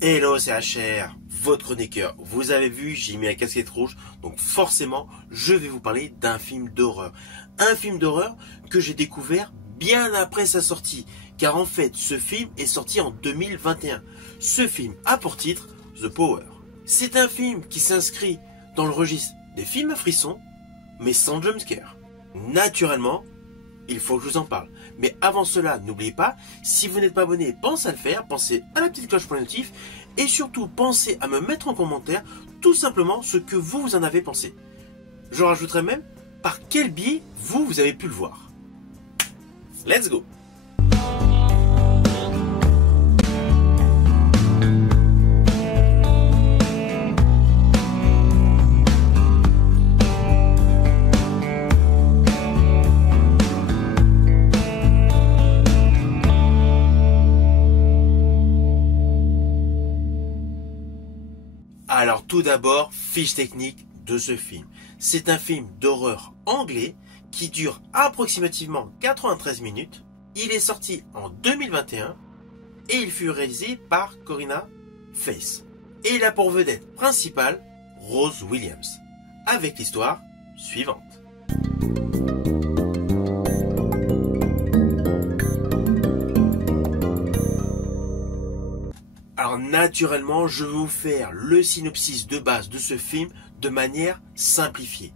Hello, c'est HR, votre chroniqueur. Vous avez vu, j'ai mis la casquette rouge, donc forcément, je vais vous parler d'un film d'horreur. Un film d'horreur que j'ai découvert bien après sa sortie, car en fait, ce film est sorti en 2021. Ce film a pour titre The Power. C'est un film qui s'inscrit dans le registre des films à frissons, mais sans jumpscare. Naturellement, il faut que je vous en parle. Mais avant cela, n'oubliez pas, si vous n'êtes pas abonné, pensez à le faire, pensez à la petite cloche pour les notifs, et surtout pensez à me mettre en commentaire tout simplement ce que vous en avez pensé. Je rajouterai même par quel biais vous avez pu le voir. Let's go! Alors tout d'abord, fiche technique de ce film. C'est un film d'horreur anglais qui dure approximativement 93 minutes. Il est sorti en 2021 et il fut réalisé par Corinna Faith. Et il a pour vedette principale Rose Williams, avec l'histoire suivante. Alors naturellement, je vais vous faire le synopsis de base de ce film de manière simplifiée.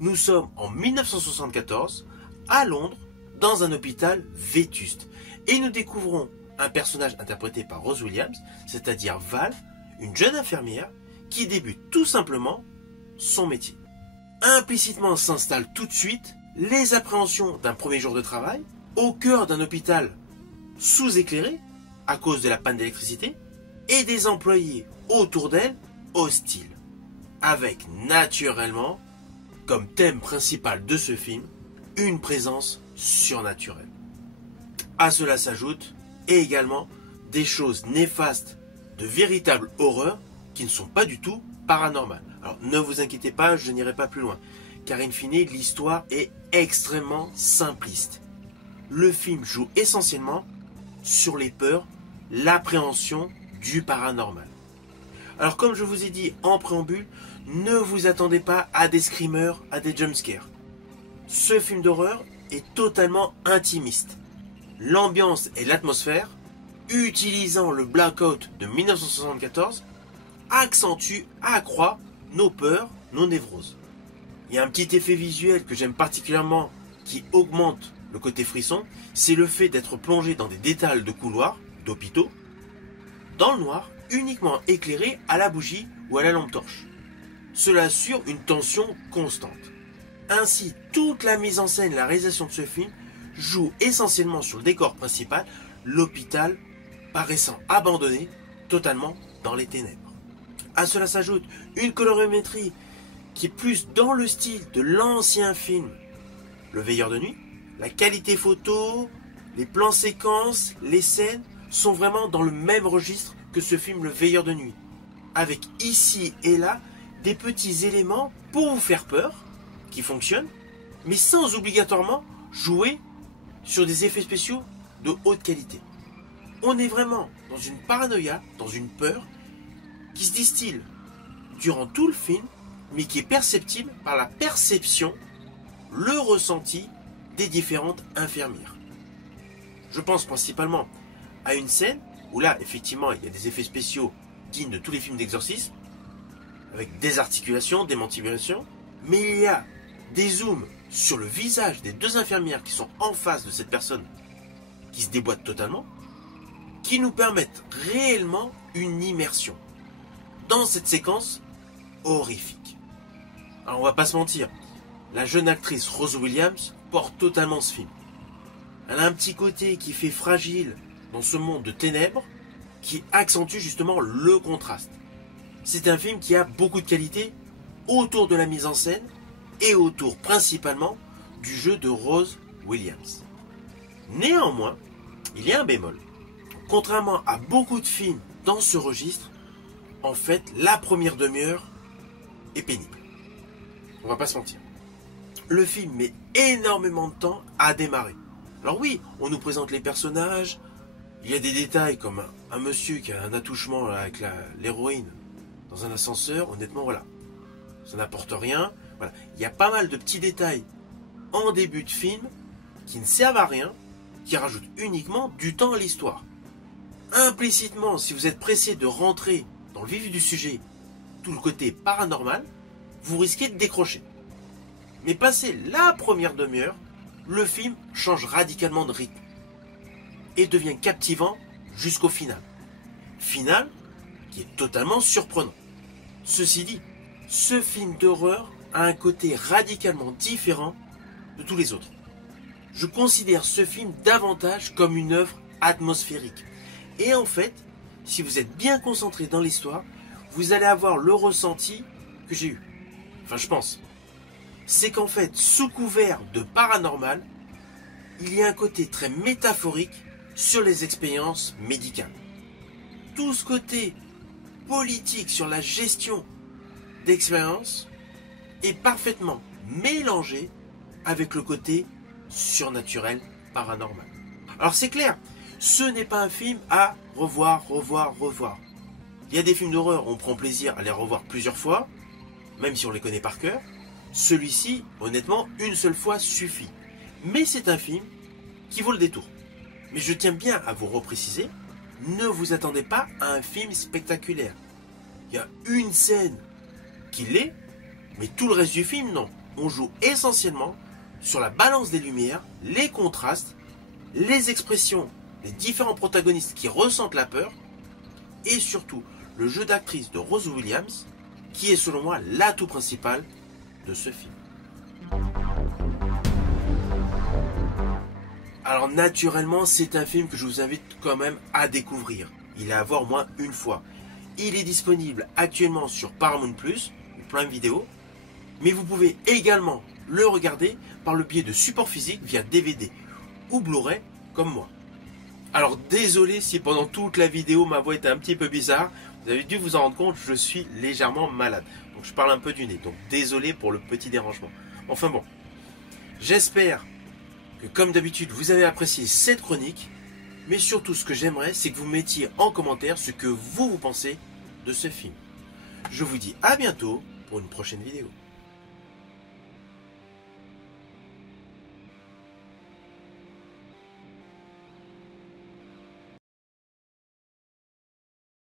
Nous sommes en 1974, à Londres, dans un hôpital vétuste. Et nous découvrons un personnage interprété par Rose Williams, c'est-à-dire Val, une jeune infirmière, qui débute tout simplement son métier. Implicitement s'installent tout de suite les appréhensions d'un premier jour de travail, au cœur d'un hôpital sous-éclairé, à cause de la panne d'électricité, et des employés autour d'elle hostiles, avec naturellement, comme thème principal de ce film, une présence surnaturelle. À cela s'ajoutent également des choses néfastes, de véritables horreurs qui ne sont pas du tout paranormales. Alors ne vous inquiétez pas, je n'irai pas plus loin, car in fine l'histoire est extrêmement simpliste. Le film joue essentiellement sur les peurs, l'appréhension du paranormal. Alors comme je vous ai dit en préambule, ne vous attendez pas à des screamers, à des jumpscares. Ce film d'horreur est totalement intimiste. L'ambiance et l'atmosphère, utilisant le blackout de 1974, accentuent, accroît nos peurs, nos névroses. Il y a un petit effet visuel que j'aime particulièrement qui augmente le côté frisson, c'est le fait d'être plongé dans des détails de couloirs, d'hôpitaux, dans le noir, uniquement éclairé à la bougie ou à la lampe torche. Cela assure une tension constante. Ainsi, toute la mise en scène et la réalisation de ce film joue essentiellement sur le décor principal, l'hôpital paraissant abandonné totalement dans les ténèbres. À cela s'ajoute une colorimétrie qui est plus dans le style de l'ancien film Le Veilleur de nuit. La qualité photo, les plans séquences, les scènes sont vraiment dans le même registre que ce film Le Veilleur de nuit, avec ici et là des petits éléments pour vous faire peur, qui fonctionnent, mais sans obligatoirement jouer sur des effets spéciaux de haute qualité. On est vraiment dans une paranoïa, dans une peur, qui se distille durant tout le film, mais qui est perceptible par la perception, le ressenti des différentes infirmières. Je pense principalement à une scène où là, effectivement, il y a des effets spéciaux dignes de tous les films d'exorcisme, avec des articulations, des manipulations, mais il y a des zooms sur le visage des deux infirmières qui sont en face de cette personne qui se déboîte totalement, qui nous permettent réellement une immersion dans cette séquence horrifique. Alors on va pas se mentir, la jeune actrice Rose Williams porte totalement ce film. Elle a un petit côté qui fait fragile dans ce monde de ténèbres, qui accentue justement le contraste. C'est un film qui a beaucoup de qualité autour de la mise en scène et autour principalement du jeu de Rose Williams. Néanmoins, il y a un bémol. Contrairement à beaucoup de films dans ce registre, en fait, la première demi-heure est pénible. On va pas se mentir. Le film met énormément de temps à démarrer. Alors oui, on nous présente les personnages, il y a des détails comme un monsieur qui a un attouchement là, avec l'héroïne dans un ascenseur, honnêtement, voilà. Ça n'apporte rien. Voilà. Il y a pas mal de petits détails en début de film qui ne servent à rien, qui rajoutent uniquement du temps à l'histoire. Implicitement, si vous êtes pressé de rentrer dans le vif du sujet, tout le côté paranormal, vous risquez de décrocher. Mais passé la première demi-heure, le film change radicalement de rythme et devient captivant jusqu'au final. Final qui est totalement surprenant. Ceci dit, ce film d'horreur a un côté radicalement différent de tous les autres. Je considère ce film davantage comme une œuvre atmosphérique. Et en fait, si vous êtes bien concentré dans l'histoire, vous allez avoir le ressenti que j'ai eu. Enfin, je pense. C'est qu'en fait, sous couvert de paranormal, il y a un côté très métaphorique sur les expériences médicales. Tout ce côté politique sur la gestion d'expériences est parfaitement mélangé avec le côté surnaturel, paranormal. Alors c'est clair, ce n'est pas un film à revoir. Il y a des films d'horreur, on prend plaisir à les revoir plusieurs fois, même si on les connaît par cœur. Celui-ci, honnêtement, une seule fois suffit. Mais c'est un film qui vaut le détour. Mais je tiens bien à vous repréciser, ne vous attendez pas à un film spectaculaire. Il y a une scène qui l'est, mais tout le reste du film, non. On joue essentiellement sur la balance des lumières, les contrastes, les expressions des différents protagonistes qui ressentent la peur, et surtout le jeu d'actrice de Rose Williams, qui est selon moi l'atout principal de ce film. Alors naturellement, c'est un film que je vous invite quand même à découvrir. Il est à voir au moins une fois. Il est disponible actuellement sur Paramount+, ou Prime Video, mais vous pouvez également le regarder par le biais de supports physiques via DVD ou Blu-ray comme moi. Alors désolé si pendant toute la vidéo ma voix était un petit peu bizarre, vous avez dû vous en rendre compte, je suis légèrement malade. Donc je parle un peu du nez, donc désolé pour le petit dérangement. Enfin bon, j'espère que comme d'habitude vous avez apprécié cette chronique, mais surtout ce que j'aimerais c'est que vous mettiez en commentaire ce que vous pensez de ce film. Je vous dis à bientôt pour une prochaine vidéo.